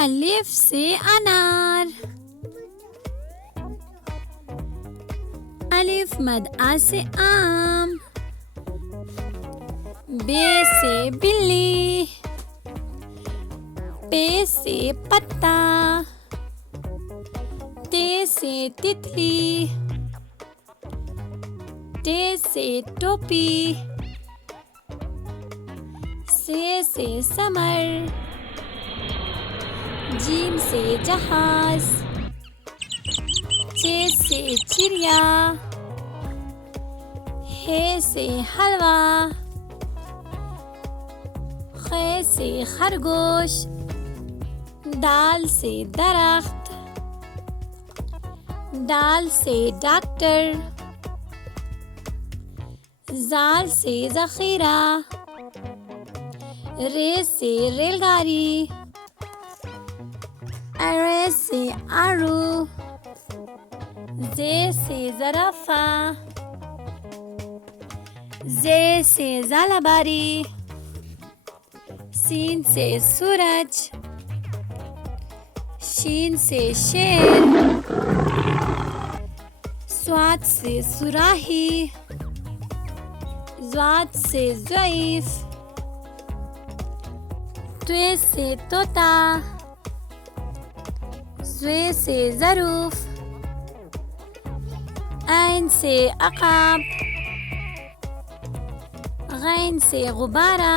अलिफ से अनार। अलिफ मद आ से आम। बे से बिल्ली। पे से पत्ता। ते से तितली। टे से टोपी। से समर। जीम से जहाज। चे से चिड़िया। हे से हलवा। खे से खरगोश। दाल से दरख्त। दाल से डॉक्टर। जाल से ज़ख़ीरा। रे से रेलगाड़ी। अरे से आरू। जे से ज़राफ़ा। जे से ज़ालाबारी। सीन से सूरज। शीन से शेर। स्वाद से सुराही। ज़्वाद से ज़ईफ़। त्वे से तोता। ज़्वे से ज़रूफ़। ऐन से अक़ाब। गैन से गुब्बारा।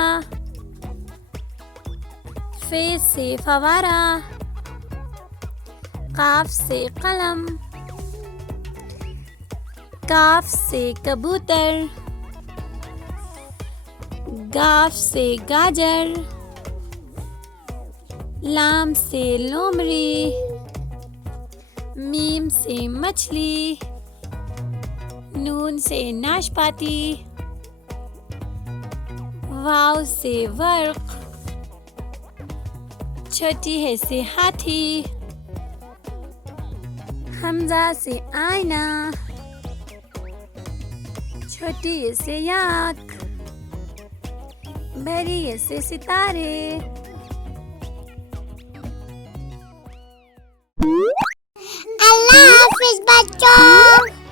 फे से फवारा। काफ से कलम। काफ से कबूतर। गाफ से गाजर। लाम से लोमड़ी। मीम से मछली। नून से नाशपाती। वाव से वर्क। छोटी है से हाथी। हमजा से आईना। छोटी है से याक। बड़ी है से सितारे। अल्लाह हाफिज बच्चों।